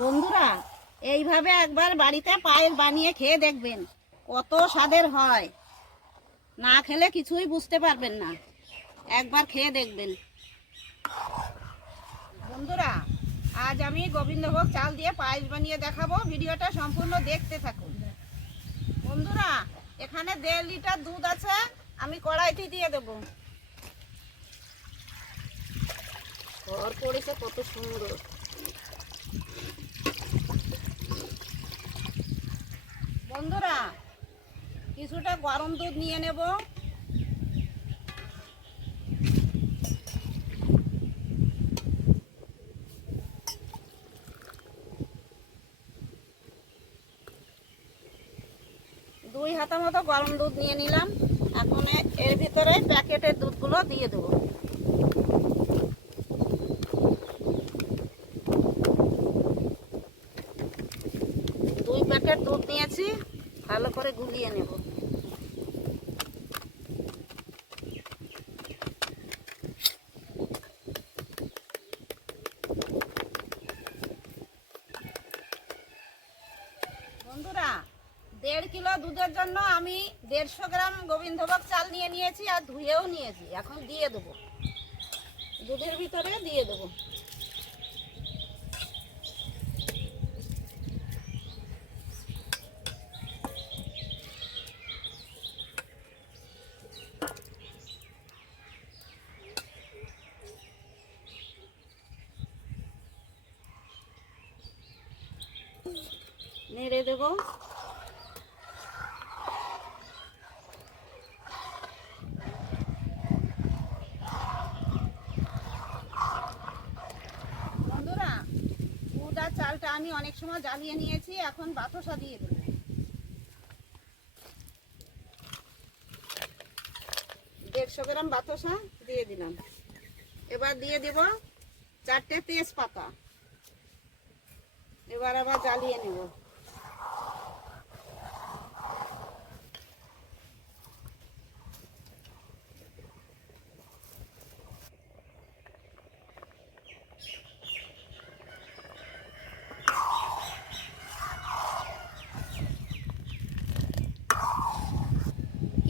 বন্ধুরা, এইভাবে একবার বাড়িতে পায়েস বানিয়ে খেয়ে দেখবেন, কত স্বাদের হয়। না খেলে কিছুই বুঝতে পারবেন না। একবার খেয়ে দেখবেন। বন্ধুরা, আজ আমি গোবিন্দভোগ চাল দিয়ে পায়েস বানিয়ে দেখাবো। ভিডিওটা সম্পূর্ণ দেখতে থাকুন। বন্ধুরা, এখানে দেড় লিটার দুধ আছে, আমি কড়াইতে দিয়ে দেবো। ঘর পড়েছে কত সুন্দর। বন্ধুরা, কিছুটা গরম দুধ নিয়ে নেব। দুই হাতা মতো গরম দুধ নিয়ে নিলাম। এখন এর ভিতরে প্যাকেটের দুধগুলো দিয়ে দেবো। প্যাকেট দুধ নিয়েছি, ভালো করে গুলিয়ে নেব। বন্ধুরা, দেড় কিলো দুধের জন্য আমি দেড়শো গ্রাম গোবিন্দভোগ চাল নিয়ে নিয়েছি আর ধুয়েও নিয়েছি। এখন দিয়ে দেবো। দুধের ভিতরে দিয়ে দেবো। নেড়ে দেবো। বন্ধুরা দুধ চালটা আমি অনেক সময় জ্বালিয়ে নিয়েছি, এখন বাতাসা দিয়ে দেবো। দেড়শো গ্রাম বাতাসা দিয়ে দিলাম। এবার দিয়ে দেব চারটে তেজপাতা। এবার আবার জ্বালিয়ে নেব।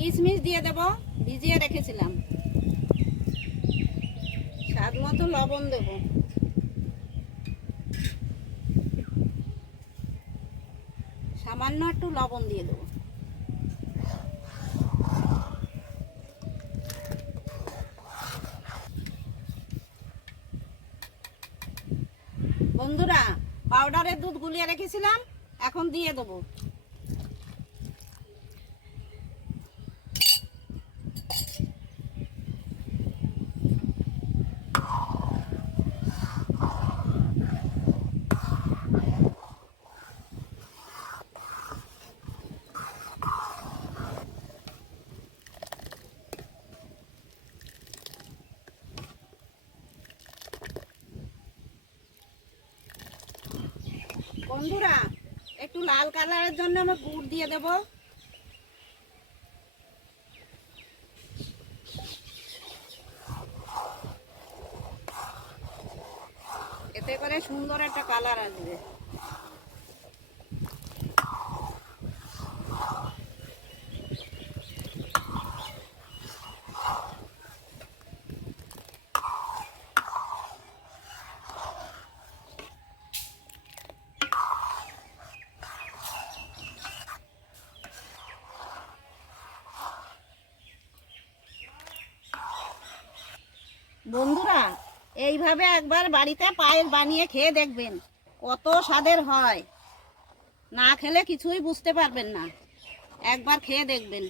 কিশমিশ দিয়ে দেব, ভিজিয়ে রেখেছিলাম। স্বাদ মতো লবণ দেবো। সামান্য একটু লবণ দিয়ে দেবো। বন্ধুরা পাউডারের দুধ গুলিয়ে রেখেছিলাম, এখন দিয়ে দেবো। বন্ধুরা, একটু লাল কালারের জন্য আমি গুড় দিয়ে দেব। এতে করে সুন্দর একটা কালার আসবে। বন্ধুরা, এইভাবে একবার বাড়িতে পায়েল বানিয়ে খেয়ে দেখবেন, কত স্বাদের হয়। না খেলে কিছুই বুঝতে পারবেন না। একবার খেয়ে দেখবেন।